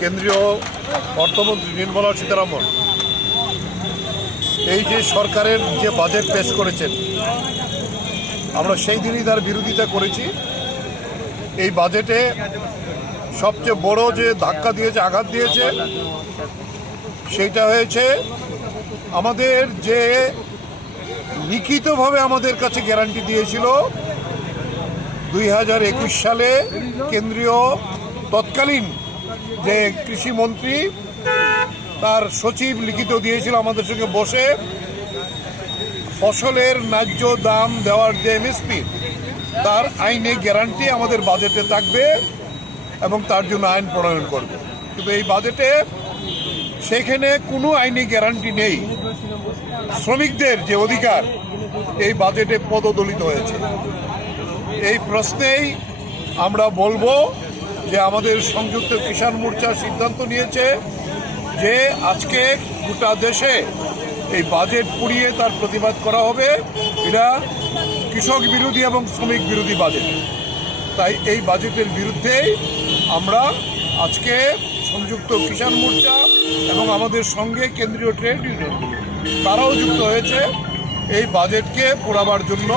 কেন্দ্রীয় অর্থমন্ত্রী নির্মলা সীতারামন এই যে সরকারের যে বাজেট পেশ করেছেন, আমরা সেই দিনই তার বিরোধিতা করেছি। এই বাজেটে সবচেয়ে বড় যে ধাক্কা দিয়েছে, আঘাত দিয়েছে, সেইটা হয়েছে আমাদের যে লিখিতভাবে আমাদের কাছে গ্যারান্টি দিয়েছিল 2021 সালে কেন্দ্রীয় তৎকালীন যে কৃষিমন্ত্রী, তার সচিব লিখিত দিয়েছিল আমাদের সঙ্গে বসে, ফসলের ন্যায্য দাম দেওয়ার যে এমএসপি, তার আইনে গ্যারান্টি আমাদের বাজেটে থাকবে এবং তার জন্য আইন প্রণয়ন করবে। কিন্তু এই বাজেটে সেখানে কোনো আইনি গ্যারান্টি নেই। শ্রমিকদের যে অধিকার এই বাজেটে পদদলিত হয়েছে। এই প্রশ্নেই আমরা বলবো যে আমাদের সংযুক্ত কিষাণ মোর্চা সিদ্ধান্ত নিয়েছে যে আজকে গোটা দেশে এই বাজেট পুড়িয়ে তার প্রতিবাদ করা হবে। এটা কৃষক বিরোধী এবং শ্রমিক বিরোধী বাজেট। তাই এই বাজেটের বিরুদ্ধেই আমরা আজকে সংযুক্ত কিষাণ মোর্চা এবং আমাদের সঙ্গে কেন্দ্রীয় ট্রেড ইউনিয়ন তারাও যুক্ত হয়েছে এই বাজেটকে পোড়াবার জন্য।